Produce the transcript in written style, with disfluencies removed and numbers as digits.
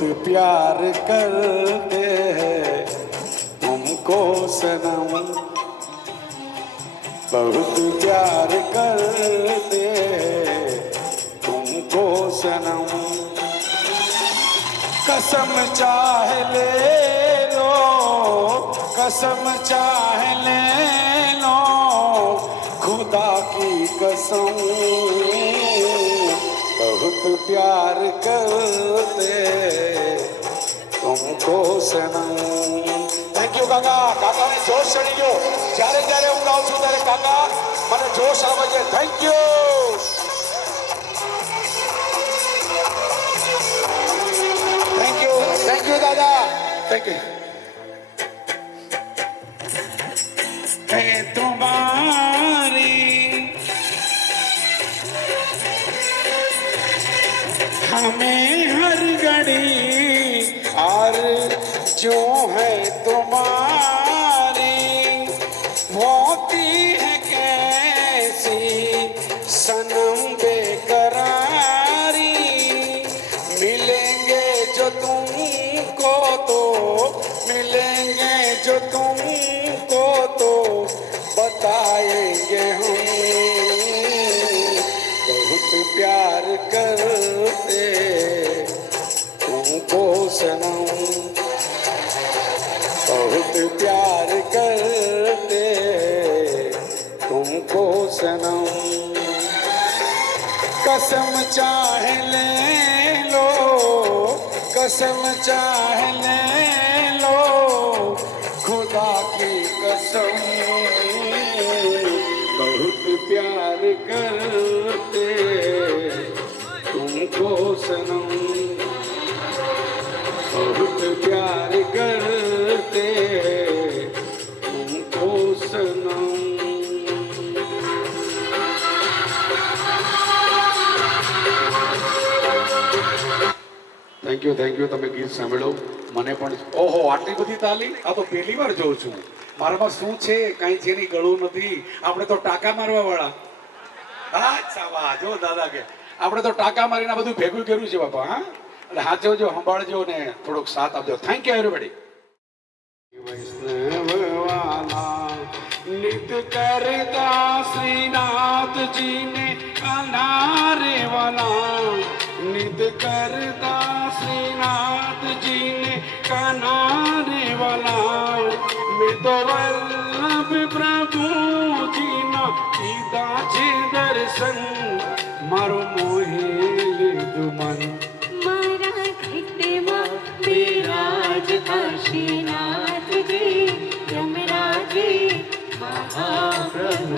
प्यार करते हैं तुमको सनम, बहुत प्यार करते हैं तुमको सनम। कसम चाहे ले लो, कसम चाहे ले लो, खुदा की कसम, बहुत प्यार करते तुमको सनम। थैंक यू काका। काका ने जोश चढ़ी गयो, જ્યારે જ્યારે હું ગાઉં છું ત્યારે કાકા મને જોશ આવે છે। Thank you, thank you, thank you દાદા, થેન્ક યુ। है तुम्हारी हमें हर घड़ी और जो है तुम्हारी होती है कैसी सनम बेकरारी। मिलेंगे जो तुमको तो मिलेंगे जो तुमको तो बताएंगे हम, बहुत प्यार करते तुमको सनम, बहुत प्यार करते तुमको सनम। कसम चाहे ले लो, कसम चाहे ले लो, खुदा की कसम, बहुत प्यार करते तुमको सनम, बहुत प्यार करते तुमको सनम। Thank you, thank you. તમે ગીત સાંભળો મને પણ ઓહો આટલી બધી તાલી આ તો પહેલી વાર જોઉં છું। મારામાં શું છે કાંઈ જેની ગળું નથી, આપણે તો ટાંકા મારવા વાળા। અચ્છા વાહ, જો દાદા કે આપણે તો ટાંકા મારીને બધું ભેગું કર્યું છે બાપા। હા એટલે સાચવજો, સંભાળજો ને થોડોક સાથ આપજો। Thank you everybody. વૈષ્ણવવાલા નિત કરતા શ્રીનાથજી ને અનારે વાલા, નિત કરતા શ્રીનાથજી ને કનારે વાલા। મેં તો વલ્લભ પ્રભુજી ના કીધા છે દર્શન, મારો મોહી લીધું મન, મારા ઘટમાં બિરાજતા શ્રીનાથજી યમરાજે મહાપ્રભુજી।